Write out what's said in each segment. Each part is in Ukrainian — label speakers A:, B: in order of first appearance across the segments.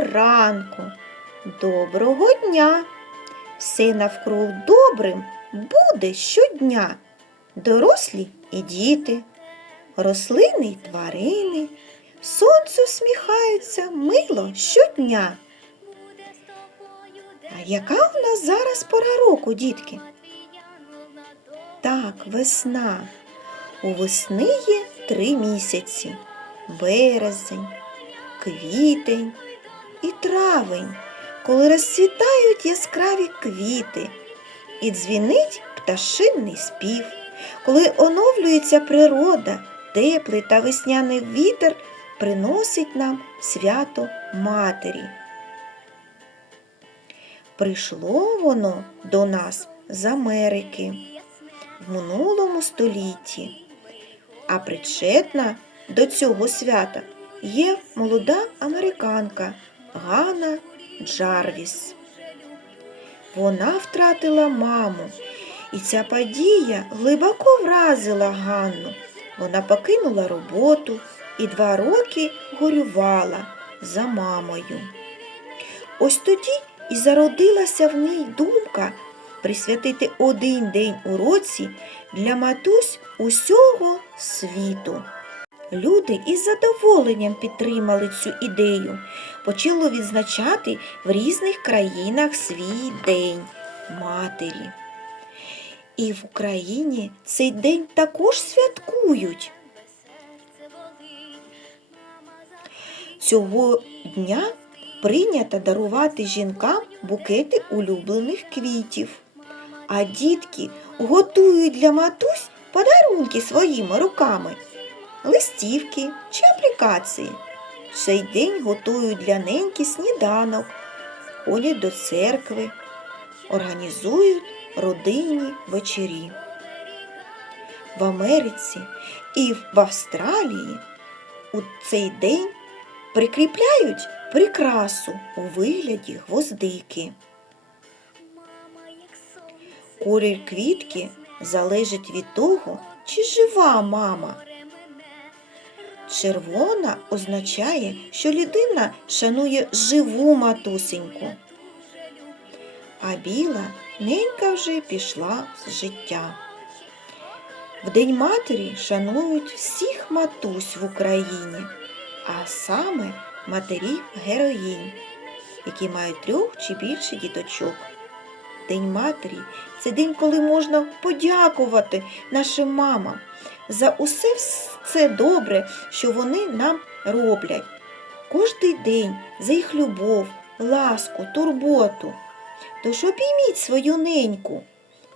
A: ранку, доброго дня. Все навкруг добрим буде щодня. Дорослі і діти, рослини й тварини, сонцю сміхаються мило щодня. А яка у нас зараз пора року, дітки? Так, весна. У весни є три місяці березень, квітень і травень, коли розцвітають яскраві квіти і дзвінить пташинний спів, коли оновлюється природа, теплий та весняний вітер приносить нам свято Матері. Прийшло воно до нас з Америки в минулому столітті, а причетна до цього свята є молода американка Ганна Джарвіс. Вона втратила маму, і ця подія глибоко вразила Ганну. Вона покинула роботу і два роки горювала за мамою. Ось тоді і зародилася в ній думка присвятити один день у році для матусь усього світу. Люди із задоволенням підтримали цю ідею, почало відзначати в різних країнах свій день матері. І в Україні цей день також святкують. Цього дня прийнято дарувати жінкам букети улюблених квітів. А дітки готують для матусь подарунки своїми руками, листівки чи аплікації. Цей день готують для неньки сніданок, ходять до церкви, організують родинні вечері. В Америці і в Австралії у цей день прикріпляють прикрасу у вигляді гвоздики. Колір квітки залежить від того, чи жива мама. Червона означає, що людина шанує живу матусеньку, а біла ненька вже пішла з життя. В День матері шанують всіх матусь в Україні, а саме матерів героїнь, які мають трьох чи більше діточок. День матері це день, коли можна подякувати нашим мамам за усе це добре, що вони нам роблять. Кожний день за їх любов, ласку, турботу. Тож обійміть свою неньку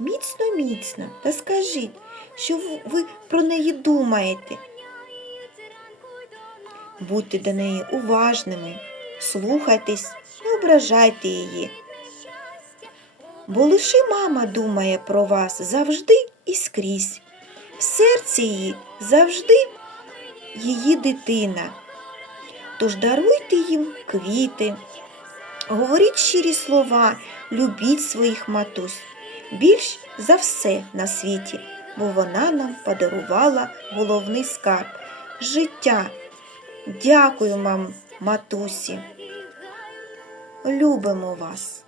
A: міцно, міцно та скажіть, що ви про неї думаєте. Будьте до неї уважними, слухайтесь, не ображайте її. Бо лише мама думає про вас завжди і скрізь. В серці її завжди її дитина. Тож даруйте їм квіти, говоріть щирі слова, любіть своїх матусь більш за все на світі, бо вона нам подарувала головний скарб життя. Дякую вам, матусі. Любимо вас.